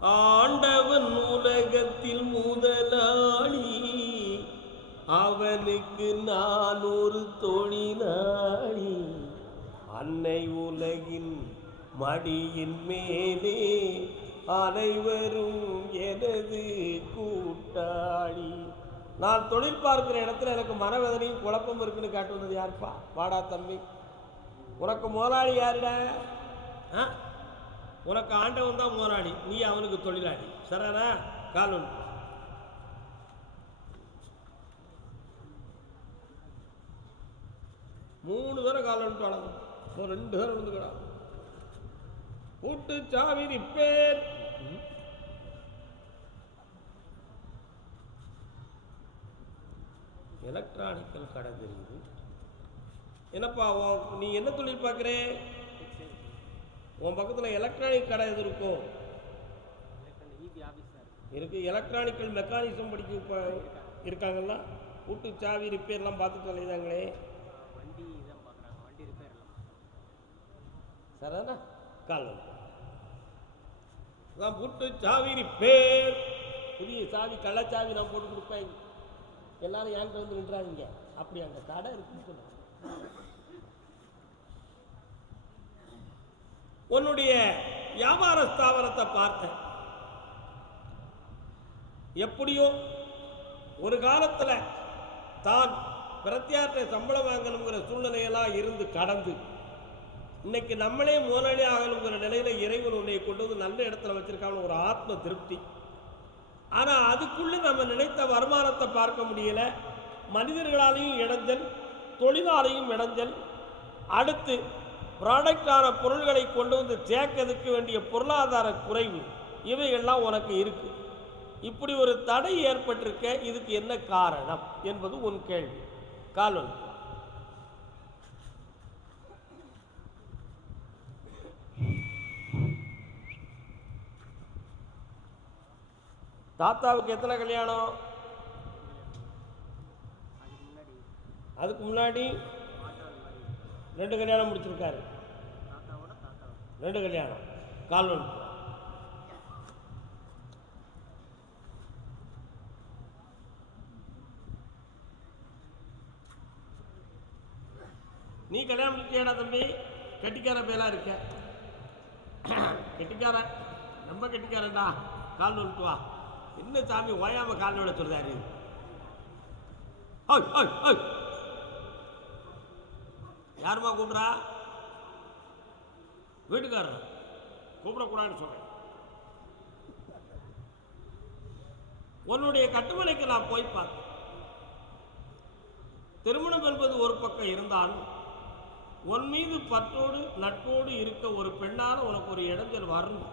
ஆண்டவன் உலகத்தில் முதலாளி. அவனுக்கு நான் ஒரு தொழிலாளி. அன்னை உலகின் மடியின் மேலே அனைவரும் எனது கூட்டாளி. நான் தொழில் பார்க்கிற இடத்துல எனக்கு மனவேதனையும் குழப்பம் இருக்குன்னு காட்டுவது யாருப்பா? வாடா தம்பி. உனக்கு முதலாளி யாருடா? ஆ? உனக்கு ஆண்டவன் தான் முதலாளி நீ அவனுக்கு தொழிலாளி. சரானா கால் மூணு தடவை கால் ஒன்று ஒரு ரெண்டு தடவை வந்துக்கிறா கூட்டு சாவி ரிப்பேர் எலக்ட்ரானிக்கல் கடை தெரியுது. என்னப்பா நீ என்ன தொழில் பார்க்குறே? உன் பக்கத்தில் எலக்ட்ரானிக் கடை எது இருக்கும் இபி இருக்கு. எலக்ட்ரானிக்கல் மெக்கானிசம் படிக்க இப்போ இருக்காங்கல்ல? கூட்டு சாவி ரிப்பேர்லாம் பார்த்துட்டு வலைதாங்களே வண்டி தான் பார்க்குறாங்க வண்டி ரிப்பேர் எல்லாம் சரிதானா கால் வந்து அதான் கூட்டு சாவி ரிப்பேர் புதிய சாவி கள்ளச்சாவி நான் போட்டு கொடுப்பேன். எல்லாரும் என்கிட்ட வந்து நின்றாங்க அப்படி அங்கே கடை இருக்குன்னு சொல்லுங்க. உன்னுடைய வியாபார ஸ்தாபனத்தை பார்த்தேன். எப்படியோ ஒரு காலத்தில் தான் பிரத்யார்ட்ட சம்பளம் வாங்கணுங்கிற சூழ்நிலையெல்லாம் இருந்து கடந்து இன்னைக்கு நம்மளே முதலாளி ஆகணுங்கிற நிலையில இறைவன் உன்னை கொண்டு வந்து நல்ல இடத்துல வச்சிருக்காங்க ஒரு ஆத்ம திருப்தி. ஆனால் அதுக்குள்ளே நம்ம நினைத்த வருமானத்தை பார்க்க முடியல. மனிதர்களாலையும் இடைஞ்சல் தொழிலாலையும் இடைஞ்சல். அடுத்து ப்ராடக்டான பொருள்களை கொண்டு வந்து சேர்க்கறதுக்கு வேண்டிய பொருளாதார குறைவு இவைகள்லாம் உனக்கு இருக்கு. இப்படி ஒரு தடை ஏற்பட்டிருக்க இதுக்கு என்ன காரணம் என்பது உன் கேள்வி. கால் தாத்தாவுக்கு எத்தனை கல்யாணம்? அதுக்கு முன்னாடி. ரெண்டு கல்யாணம் முடிச்சிருக்காரு. ரெண்டு கல்யாணம். கால் நீ கல்யாணம் முடிச்சியாடா தம்பி? கெட்டிக்கார பேலா இருக்க. கெட்டிக்கார ரொம்ப கெட்டிக்காரன்டா. கால் வந்துட்டு வா. என்ன சாமி ஓயாம கால் நோட சொல்றாரு? ஓய் ஓய் ஓய் யாருமா கூப்பிட்றா? வீட்டுக்காரர்? கூப்பிடக்கூடாதுன்னு சொல்றேன். உன்னுடைய கட்டுமனைக்கு நான் போய் பார்த்தேன். திருமணம் என்பது ஒரு பக்கம் இருந்தாலும் உன் மீது பற்றோடு நட்போடு இருக்க ஒரு பெண்ணால் உனக்கு ஒரு இடைஞ்சல் வரணும்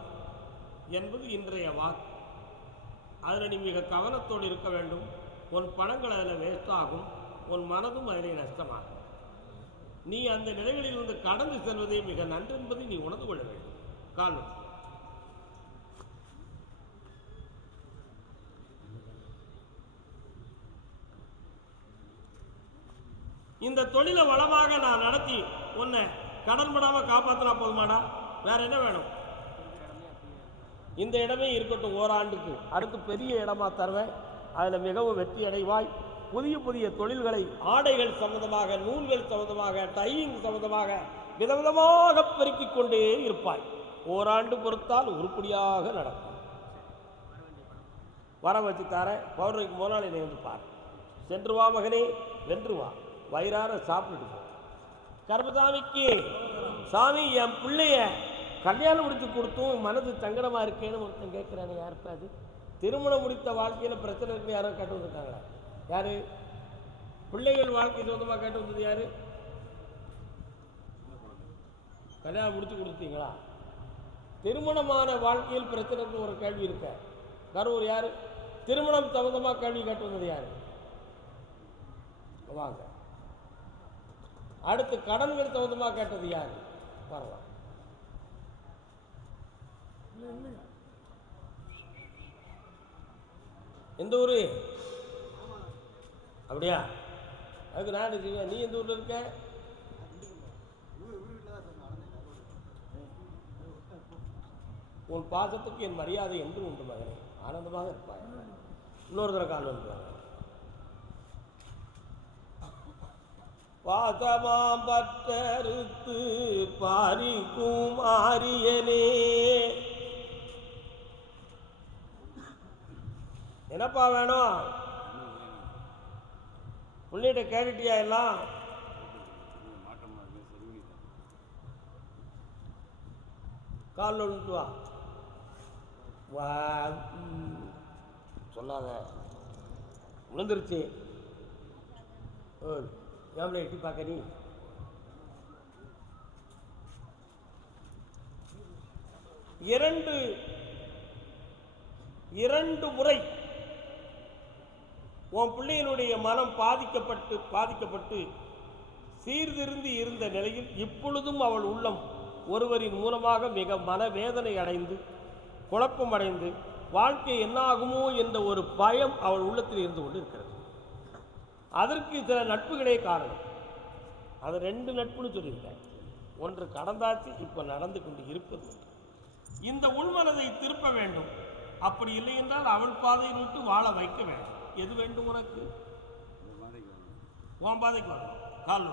என்பது இன்றைய வாக்கு. அதில் நீ மிக கவனத்தோடு இருக்க வேண்டும். உன் பணங்கள் அதில் வேஸ்ட் ஆகும். உன் மனதும் அதில் நஷ்டமாகும். நீ அந்த நிலைகளில் இருந்து கடந்து செல்வதே மிக நன்று என்பதை நீ உணர்ந்து கொள்ள வேண்டும். காலம் இந்த தொழிலை வளமாக நான் நடத்தி உன்னை கடன்படாம காப்பாற்றலாம் காப்பாற்றினா போதுமாடா? வேற என்ன வேணும்? இந்த இடமே இருக்கட்டும் ஓராண்டுக்கு. அடுத்து பெரிய இடமா தருவேன். அதில் மிகவும் வெற்றி அடைவாய். புதிய புதிய தொழில்களை ஆடைகள் சம்பந்தமாக நூல்கள் சம்பந்தமாக டையிங் சம்பந்தமாக விதவிதமாக பெருக்கிக் கொண்டே இருப்பாய். ஓராண்டு பொறுத்தால் உருப்படியாக நடக்கும். வர வச்சு தார பௌர்ணமிக்கு போனால் என்னை வந்து பார். சென்று வா மகனே வென்று வா. வயிறார சாப்பிட்டுட்டு போ. கர்மசாமிக்கு சாமி என் பிள்ளைய கல்யாணம் முடித்து கொடுத்தும் மனது சங்கடமா இருக்கேன்னு ஒருத்தன் கேட்குறானே யாருப்பா அது? திருமணம் முடித்த வாழ்க்கையில் பிரச்சனை இருக்கு யாரோ கேட்டு வந்திருக்காங்களா? யாரு? பிள்ளைகள் வாழ்க்கை சொந்தமாக கேட்டு வந்தது யாரு? கல்யாணம் முடிச்சு கொடுத்தீங்களா திருமணமான வாழ்க்கையில் பிரச்சனைக்கு ஒரு கேள்வி இருக்க. கரூர் யாரு? திருமணம் சம்பந்தமாக கேள்வி கேட்டு வந்தது யாரு? வாங்க. அடுத்து கடன்கள் சம்பந்தமாக கேட்டது யாரு? பரவாயில்ல. எந்த ஊர்? அப்படியா? அதுக்கு நான் செய்வேன்? நீ எந்த ஊரில் இருக்க? உன் பாசத்துக்கு என் மரியாதை என்று உண்டு மகனே. ஆனந்தமாக இருப்பாய். இன்னொரு தர கால் வந்து பாசமாம் பற்றறுத்து பாரிக்கும் ஆரியனே. என்னப்பா வேணும்? உள்ளிட்ட கேட்டுட்டியா எல்லாம்? காலில் விழுந்துட்டு வா. வா சொல்லாத. விழுந்துருச்சு. ஓ எவ்வளோ எட்டி பார்க்க நீ? இரண்டு இரண்டு முறை உன் பிள்ளையினுடைய மனம் பாதிக்கப்பட்டு பாதிக்கப்பட்டு சீர்திருந்தி இருந்த நிலையில் இப்பொழுதும் அவள் உள்ளம் ஒருவரின் மூலமாக மிக மனவேதனை அடைந்து குழப்பமடைந்து வாழ்க்கை என்னாகுமோ என்ற ஒரு பயம் அவள் உள்ளத்தில் இருந்து கொண்டு இருக்கிறது அதற்கு சில நட்புகளே காரணம். அது ரெண்டு நட்புன்னு சொல்லியிருக்கேன் ஒன்று கடந்தாச்சு இப்போ நடந்து கொண்டு இருப்பது. இந்த உள்மனதை திருப்ப வேண்டும். அப்படி இல்லை என்றால் அவள் பாதையில் விட்டு வாழ வைக்க வேண்டும். எது வேண்டும் உனக்கு? உன் பாதைக்கு வரணும். கால்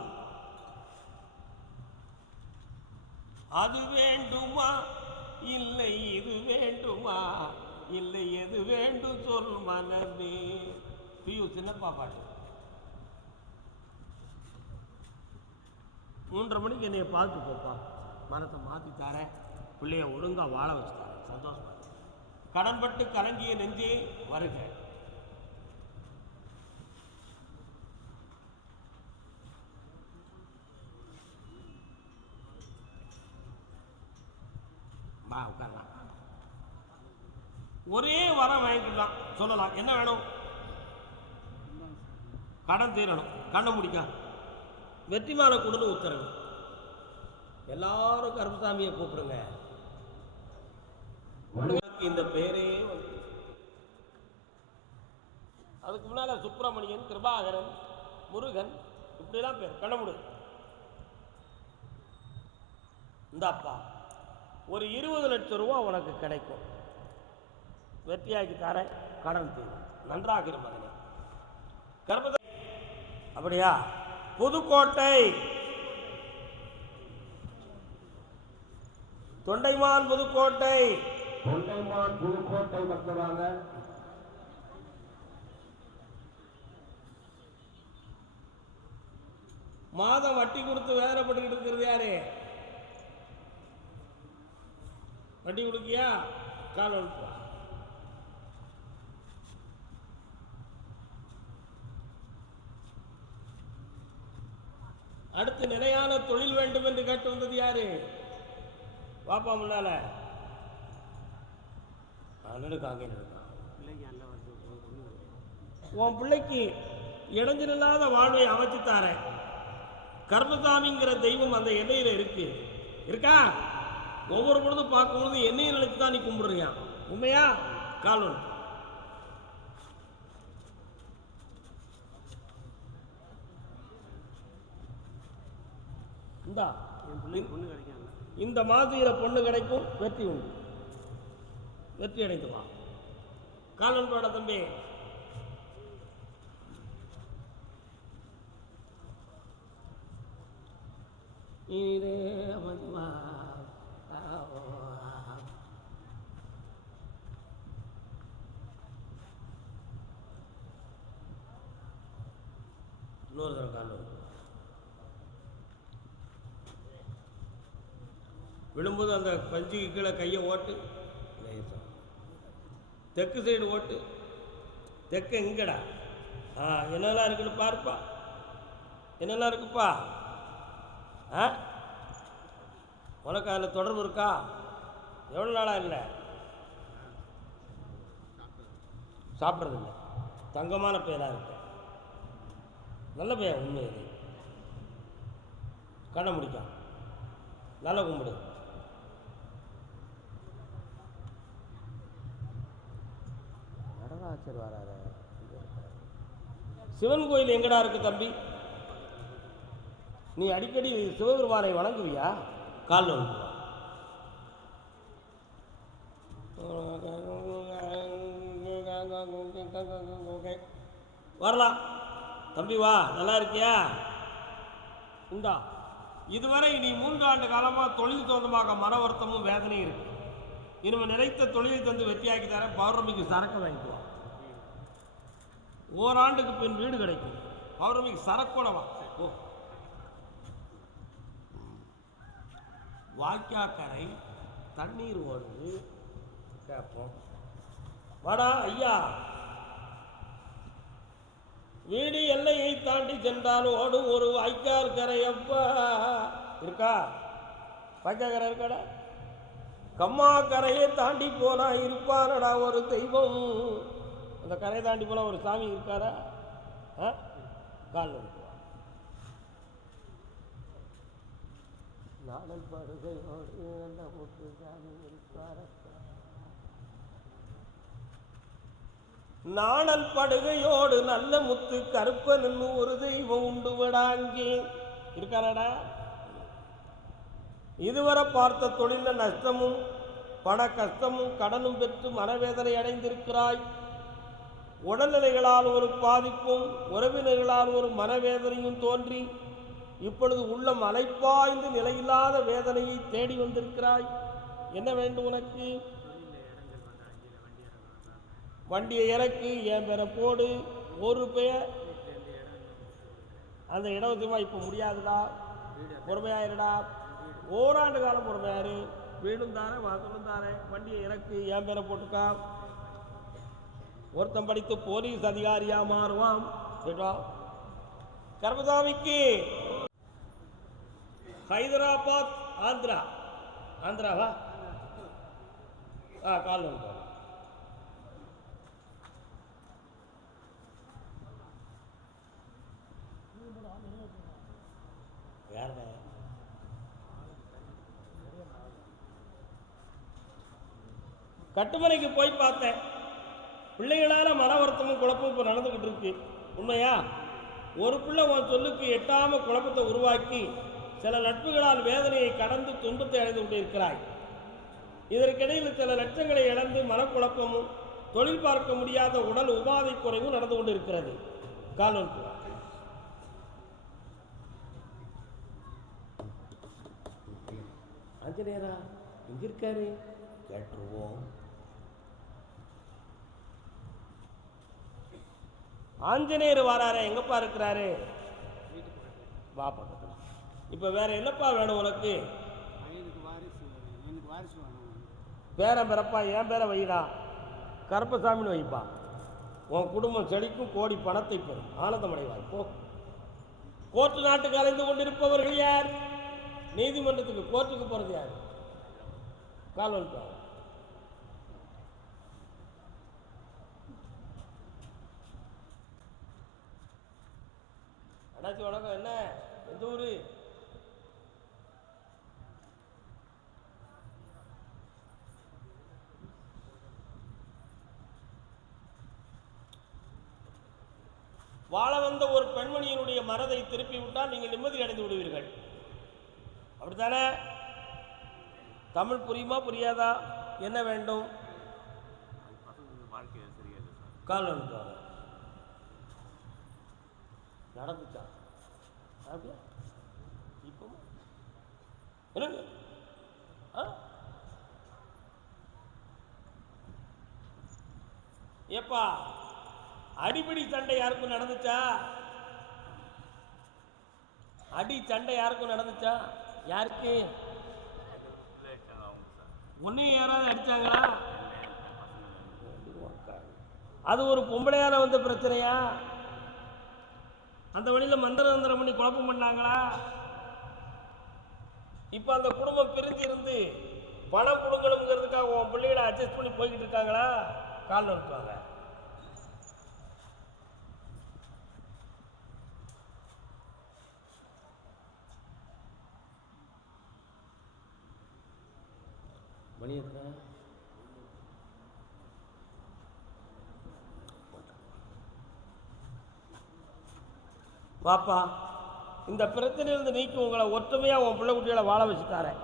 அது வேண்டுமா? இல்லை இது வேண்டுமா? இல்லை எது வேண்டும்? சொல் மனமே. பியூ சின்னப்பா பாட்டு. மூன்றரை மணிக்கு என்னைய பார்த்து போப்பா. மனத்தை மாற்றி தரேன். பிள்ளைய ஒழுங்கா வாழ வச்சு தரேன். சந்தோஷமா கடன்பட்டு கலங்கிய நெஞ்சே வருகிறேன் வா உட்காரலாம் ஒரே வரம் வாங்கிக்கலாம். சொல்லலாம். என்ன வேணும்? கடன் தீரணும் கண்ணை முடிக்க. வெற்றிமான கொடுன்னு உத்தரவு. எல்லாரும் கருப்பசாமியை கூப்பிடுங்க. இந்த பெயரே வந்து அதுக்கு முன்னால சுப்பிரமணியன் கிருபாகரன் முருகன் இப்படிலாம் பேர். கண்ணமுடு இந்தாப்பா. ஒரு இருபது லட்சம் ரூபா உனக்கு கிடைக்கும். வெற்றியாக்கி தரேன் கடன் தீரும் நன்றாக இரு மகனே. கர்ப்பத அப்படியா? புதுக்கோட்டை. தொண்டைமான் புதுக்கோட்டை. தொண்டைமான் புதுக்கோட்டை மக்களாங்க மாதம் வட்டி கொடுத்து வேதப்பட்டுக்கிட்டு இருக்கிறது யாரு? வட்டி கொடுக்கியா? கால் வலுப்பா. அடுத்து நிலையான தொழில் வேண்டும் என்று கேட்டு வந்தது யாரு? பாப்பா முன்னால. நடுக்காங்க பிள்ளைக்கு உன் பிள்ளைக்கு இடைஞ்சலில்லாத வாழ்வை அமைச்சு தாரேன். கர்மசாமிங்கிற தெய்வம் அந்த எண்ணெயில இருக்கு. இருக்கா? ஒவ்வொரு பொழுதும் பார்க்கும்பொழுது எண்ணெயை நினைச்சு தான் நீ கும்பிடுறியா? உண்மையா? கால் ஒன்று இந்தா இந்த மாதிரியில பொண்ணு கிடைக்கும் வெற்றி உண்டு. வெற்றி அடைந்து வா. காலன் பாட தம்பி. இதே மதிவா இன்னொரு தடவை கால் விழும்போது அந்த பஞ்சுக்கு கீழே கையை ஓட்டு. லேசா. தெற்கு சைடு ஓட்டு. தெற்கு எங்கடா? ஆ என்னெல்லாம் இருக்குன்னு பாருப்பா. என்னெல்லாம் இருக்குப்பா? ஆ? உனக்கு அதில் தொடர்பு இருக்கா? எவ்வளோ நாளாக இல்லை? சாப்பிட்றதில்ல. தங்கமான பேராக இருக்கு. நல்ல பையன் உண்மை இது. கடை முடிக்கும் நல்லா கும்பிடு. நடராஜர் வராரு. சிவன் கோயில் எங்கடா இருக்கு தம்பி? நீ அடிக்கடி சிவபெருமானை வணங்குவியா? காலில் விழுந்துவா வரலாம். தம்பி வா நல்லா இருக்கியா? உண்டா? இதுவரை நீ மூன்று ஆண்டு காலமாக தொழில் சொந்தமாக மன வருத்தமும் வேதனையும் இருக்கு. இனிமே நினைத்த தொழிலை தந்து வெற்றியாக்கி தர பௌர்ணமிக்கு சரக்கு வாங்கிட்டு ஓராண்டுக்கு பின் வீடு கிடைக்கும். பௌர்ணமிக்கு சரக்கோட வா. ஓ வாக்கியாக்கரை தண்ணீர் ஓடுது. கேட்போம் வாடா ஐயா. வீடு எல்லையை தாண்டி சென்றால் ஓடும் ஒரு வாய்க்கால் கரையப்பா இருக்கா? வாய்க்கால் கரை இருக்காடா? கம்மா கரையை தாண்டி போனா இருப்பானடா ஒரு தெய்வம். அந்த கரையை தாண்டி போனா ஒரு சாமி இருக்காரா? ஆ? கால் நாடல் படுகையோடு அந்த முத்து சாமி இருப்பாரா? நாணல் படுகையோடு நல்ல முத்து கருப்பன் ஒரு தெய்வம் உண்டு விடாங்கே. இருக்காரடா? இதுவரை பார்த்த தொழில நஷ்டமும் பண கஷ்டமும் கடனும் பெற்று மனவேதனை அடைந்திருக்கிறாய். உடல்நிலைகளால் ஒரு பாதிப்பும் உறவினர்களால் ஒரு மனவேதனையும் தோன்றி இப்பொழுது உள்ளம் அலைப்பாய்ந்து நிலையில்லாத வேதனையை தேடி வந்திருக்கிறாய். என்ன வேண்டும் உனக்கு? வண்டியை இறக்கு என் பேரை போடு ஒரு பெயர் அந்த இடவசமா இப்போ முடியாதுடா. பொறுமையாயிருடா. ஓராண்டு காலம் பொறுமையாரு வீடும் தாரேன் வாசலும் தாரேன். வண்டியை இறக்கு என் பேரை போட்டுக்கா ஒருத்தன் படித்து போலீஸ் அதிகாரியா மாறுவான். கேட்டா? கர்மசாமிக்கு. ஹைதராபாத் ஆந்திரா. ஆந்திராவா? ஆ கால் வந்து யாருடா கட்டுமனைக்கு போய் பார்த்தேன். பிள்ளைகளால் மன வருத்தமும் குழப்பமும் இப்போ நடந்துக்கிட்டு இருக்கு. உண்மையா? ஒரு பிள்ளை உன் சொல்லுக்கு எட்டாம குழப்பத்தை உருவாக்கி சில நட்புகளால் வேதனையை கடந்து துன்பத்தை அடைந்து கொண்டிருக்கிறாய். இதற்கிடையில் சில லட்சங்களை இழந்து மனக்குழப்பமும் தொழில் பார்க்க முடியாத உடல் உபாதை குறைவும் நடந்து கொண்டிருக்கிறது. காலம் ஆஞ்சநேயரா எங்கே இருக்காரு? கேட்டுருவோம். ஆஞ்சநேயர் வராரு எங்கப்பா இருக்கிறாரு? வா பக்கத்தில். இப்போ வேற என்னப்பா வேணும் உனக்கு? பேரன் பிறப்பா என் பேரை வைடா. கருப்பசாமின்னு வைப்பா. உன் குடும்பம் செழிக்கும் கோடி பணத்தை பெறும். ஆனந்தமடைவாய். போ. கோர்ட்டு நாட்டுக்கு அலைந்து கொண்டிருப்பவர்கள் யார்? நீதிமன்றத்துக்கு கோர்ட்டுக்கு போகிறது யார்? கால் வந்துட்டாங்க அண்ணாச்சி வணக்கம். என்ன? எந்த ஊர்? வாழ வந்த ஒரு பெண்மணியினுடைய மனதை திருப்பி விட்டால் நீங்கள் நிம்மதி அடைந்து விடுவீர்கள். அப்படித்தானே? தமிழ் புரியுமா புரியாதா? என்ன வேண்டும்? கால் வந்துட்டாங்க நடந்துச்சா? அப்படியா? இப்போ என்னங்க? ஆ? ஏப்பா அடிப்படி சண்டை யாருக்கும் நடந்துச்சா? அடி சண்டை யாருக்கும் நடந்துச்சா? யாருக்கு? உன்னையும் யாராவது அடித்தாங்களா அது ஒரு பொம்பளையால வந்த பிரச்சனையா? அந்த வழியில் மந்திரதந்திரம் பண்ணி குழப்பம் பண்ணாங்களா? இப்போ அந்த குடும்பம் பிரிஞ்சு இருந்து பணம் கொடுக்கணுங்கிறதுக்காக உன் பிள்ளைகளை அட்ஜஸ்ட் பண்ணி போய்கிட்டு இருக்காங்களா? கால் நிறுத்துவாங்க எத்தனை வாப்பா இந்த பிரச்சனையிலிருந்து நீக்கி உங்களை ஒற்றுமையாக உன் பிள்ளை குட்டிகளை வாழ வச்சுட்டாரேன்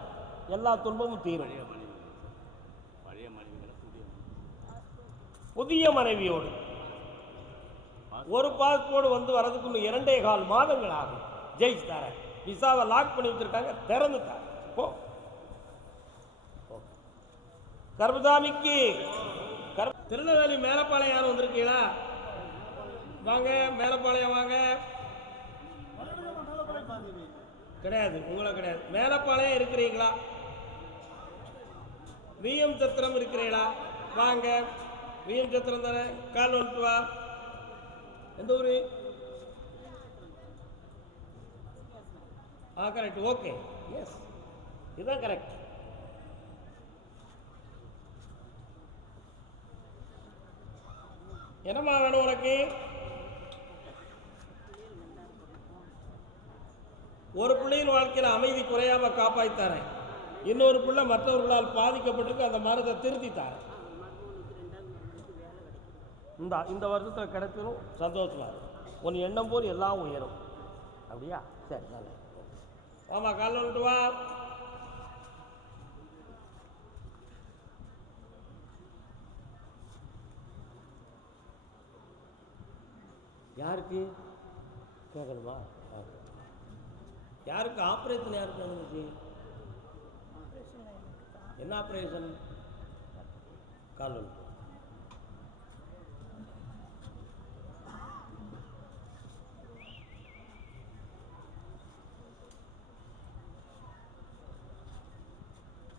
எல்லா துன்பமும் தீரும். புதிய மனைவி. புதிய மனைவியோடு. ஒரு பாஸ்போர்ட் வந்து வரதுக்கு இன்னும் இரண்டே கால் மாதங்கள் ஆகும். ஜெயிச்சு தரேன். விசாவை லாக் பண்ணி வச்சிருக்காங்க. திறந்து தரேன். போ. கர்பதாமிக்கு கர் திருநெல்வேலி மேலப்பாளையம் யாரும் வந்திருக்கீங்களா? வாங்க மேலப்பாளையம் வாங்க. கிடையாது உங்களை கிடையாது. மேலப்பாளையம் இருக்கிறீங்களா? விஎம் சத்திரம் இருக்கிறீங்களா? வாங்க விஎம் சத்திரம் தானே? கால் வந்துட்டு வா. எந்த ஊர்? ஆ கரெக்ட் ஓகே எஸ் இதுதான் கரெக்ட் என்னம்மா வேணும் உனக்கு? ஒரு பிள்ளையின் வாழ்க்கையில் அமைதி குறையாம காப்பாய்த்தாரேன் இன்னொரு பிள்ளை மற்றவர்களால் பாதிக்கப்பட்டிருக்கு அந்த மரத்தை திருத்தி தரேன். இந்த இந்த வருஷத்தில் கிடைச்சிடும் சந்தோஷமா இருக்கும் உன் எண்ணம் போல் எல்லாம் உயரும். அப்படியா? சரி நல்லது. ஆமா காலைல வந்துட்டு வா. யாருக்கு கேட்கணுமா ஆ. யாருக்கு ஆப்ரேஷன் யாருக்கு நடந்துச்சு என்ன ஆப்ரேஷன் கால் வந்துட்டு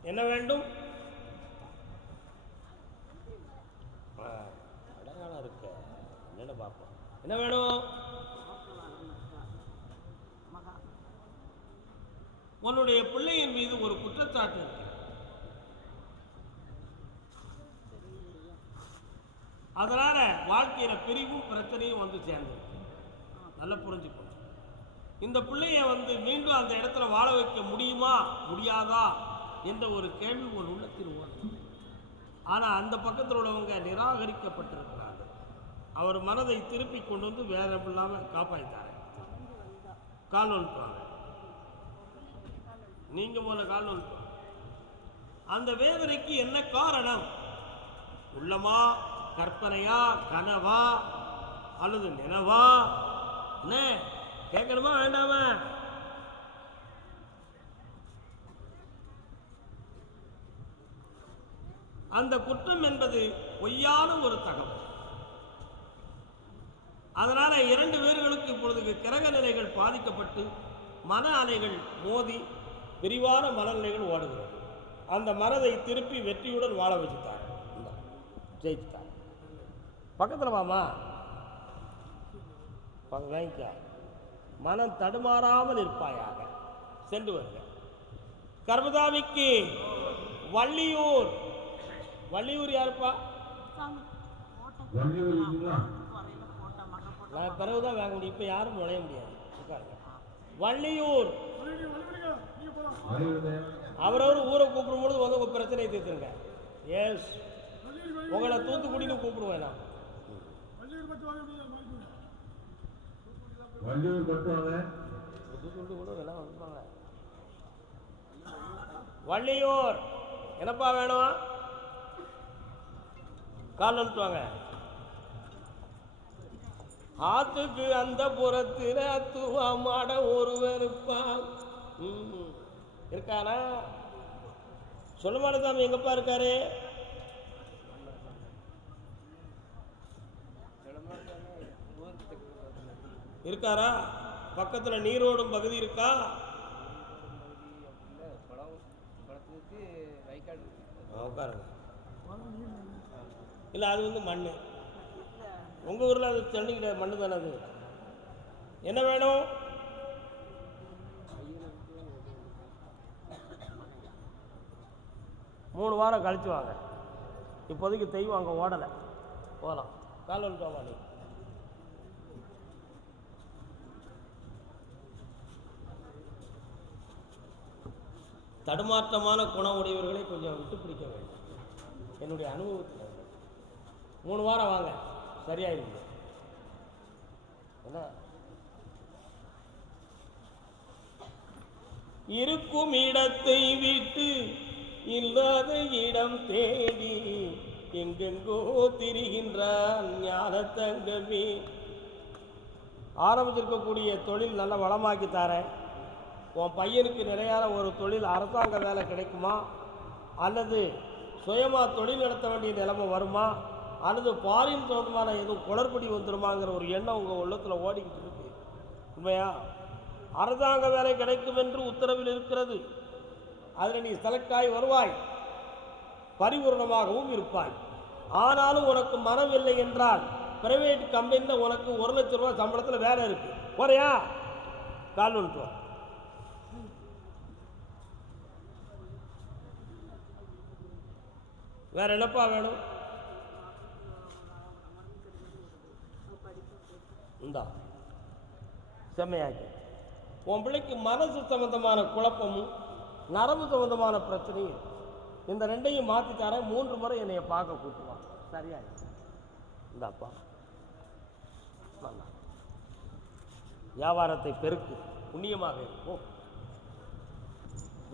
என்ன வேண்டும் ஆ, அடையாளம் இருக்க என்னென்ன பார்ப்போம் என்ன வேணும்? உன்னுடைய பிள்ளையின் மீது ஒரு குற்றச்சாட்டு இருக்கு. அதனால வாழ்க்கையில பிரிவும் பிரச்சனையும் வந்து சேர்ந்துருக்கு. நல்லா புரிஞ்சுக்கணும் இந்த பிள்ளைய வந்து மீண்டும் அந்த இடத்துல வாழ வைக்க முடியுமா முடியாதா என்ற ஒரு கேள்வி ஒரு உள்ளத்தில் ஓடும் ஆனா அந்த பக்கத்தில் உள்ளவங்க நிராகரிக்கப்பட்டிருக்கிறாங்க அவர் மனதை திருப்பி கொண்டு வந்து வேற இல்லாமல் காப்பாய்த்தாரு கால் வந்துட்டுவாங்க நீங்க முதல்ல கால் வந்துட்டுவாங்க அந்த வேதனைக்கு என்ன காரணம்? உள்ளமா கற்பனையா கனவா அல்லது நினவா என்ன? கேட்கணுமா வேண்டாமா? அந்த குற்றம் என்பது பொய்யான ஒரு தகவல். அதனால இரண்டு பேர்களுக்கு இப்பொழுது கிரக நிலைகள் பாதிக்கப்பட்டு மன அலைகள் மோதி விரிவான மனநிலைகள் ஓடுகிறது. அந்த மனதை திருப்பி வெற்றியுடன் வாழ வச்சுட்டாங்க ஜெயிச்சுட்டாங்க பக்கத்தில் வாமா. வாங்கிக்கோ. மனம் தடுமாறாமல் இருப்பாயாக. சென்று வருக. கர்மதாமிக்கு வள்ளியூர். வள்ளியூர் யாருப்பா? நான் பிறகுதான் வாங்க முடியும். இப்போ யாரும் நுழைய முடியாது. உட்காருங்க. வள்ளியூர். அவரவர் ஊரை கூப்பிடும்போது வந்து உங்கள் பிரச்சனையை தீர்த்துருங்க. எஸ் உங்களை தூத்துக்குடின்னு கூப்பிடுவேன் நான். வண்டியூர் கொட்டுவாங்க. வள்ளியூர். என்னப்பா வேணும்? கால் வந்துட்டுவாங்க ஆத்துக்கு அந்த புறத்தில் அத்துவா மாட ஒருவன் இருப்பான். இருக்கானா? சொல்ல மாட்டேன் எங்கப்பா இருக்காரு? இருக்காரா? பக்கத்தில் நீரோடும் பகுதி இருக்கா? உட்காருங்க. இல்லை அது வந்து மண்ணு. உங்கள் ஊரில் அது தண்ணி கிடையாது மண்ணு தானே அது? என்ன வேணும்? மூணு வாரம் கழிச்சு வாங்க. இப்போதைக்கு தெய்வம் அங்கே ஓடலை. போகலாம் கால் வந்துட்டோமா நீ தடுமாற்றமான குணம் உடையவர்களை கொஞ்சம் விட்டு பிடிக்க வேண்டும். என்னுடைய அனுபவத்தில் மூணு வாரம் வாங்க. சரியாயிருங்க என்ன? இருக்கும் இடத்தை விட்டு இல்லாத இடம் தேடி எங்கெங்கோ திரிகின்றான் ஞான தங்கமே ஆரம்பிச்சிருக்கக்கூடிய தொழில் நல்ல வளமாக்கி தரேன். உன் பையனுக்கு நிறையான ஒரு தொழில் அரசாங்க வேலை கிடைக்குமா? அல்லது சுயமாக தொழில் நடத்த வேண்டிய நிலைமை வருமா? அல்லது பாரியம் சொந்தமான எதுவும் குளறுபடி வந்துருமாங்கிற ஒரு எண்ணம் உங்கள் உள்ளத்தில் ஓடிக்கிட்டு இருக்கு. உண்மையா? அரசாங்க வேலை கிடைக்கும் என்று உத்தரவில் இருக்கிறது. அதில் நீ செலக்ட் ஆகி வருவாய். பரிபூரணமாகவும் இருப்பாய். ஆனாலும் உனக்கு மனம் இல்லை என்றால் பிரைவேட் கம்பெனியில் உனக்கு ஒரு லட்ச ரூபா சம்பளத்தில் வேலை இருக்கு. போறியா? கால் வந்துட்டு வேற என்னப்பா வேணும்? இந்தா செம்மையாக்கி. உன் பிள்ளைக்கு மனசு சம்மந்தமான குழப்பமும் நரம்பு சம்மந்தமான பிரச்சனையும் இந்த ரெண்டையும் மாற்றி தரேன் மூன்று முறை என்னைய பார்க்க கூட்டுவான் சரியா இந்தாப்பா. நல்லா. வியாபாரத்தை பெருக்கு புண்ணியமாக இருக்கும்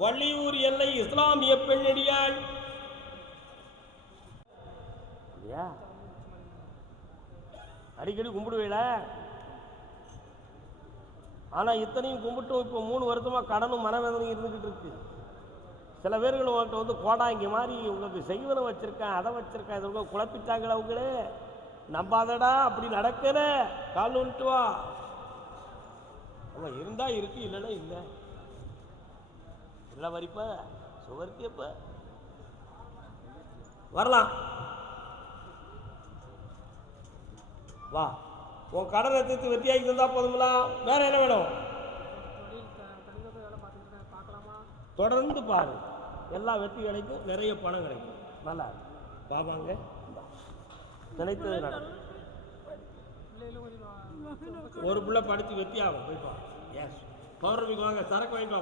வள்ளியூர் எல்லை இஸ்லாமிய பெண்ணடியாள். இல்லையா அடிக்கடி கும்பிடுவேல. ஆனால் இத்தனையும் கும்பிட்டும் இப்போ மூணு வருஷமாக கடனும் மனவேதனையும் இருந்துக்கிட்டு இருக்கு. சில பேர்கள் உங்கள்கிட்ட வந்து கோடாங்கி மாதிரி உங்களுக்கு செய்வனை வச்சுருக்கேன் அதை வச்சுருக்கேன் இது குழப்பிட்டாங்களே அவங்களே. நம்பாதடா அப்படி நடக்கிற கால் வந்துட்டு வா. அவன் இருந்தால் இருக்கு இல்லைன்னா இல்லை. இல்லை வரிப்ப சுவர்த்தியப்ப. வரலாம். வா. உன் கடனை தீர்த்து வெற்றியாகி தந்தால் போதுங்களா? வேற என்ன வேணும்? தொடர்ந்து பாரு. எல்லா வெற்றி கிடைக்கும் நிறைய பணம் கிடைக்கும். நல்லா பாபாங்க நினைத்தது நடக்கும். ஒரு பிள்ளை படித்து வெற்றி ஆகும். போய்ப்பா எஸ் பௌர்ணமிக்கு வாங்க. சரக்கு வாங்கிட்டு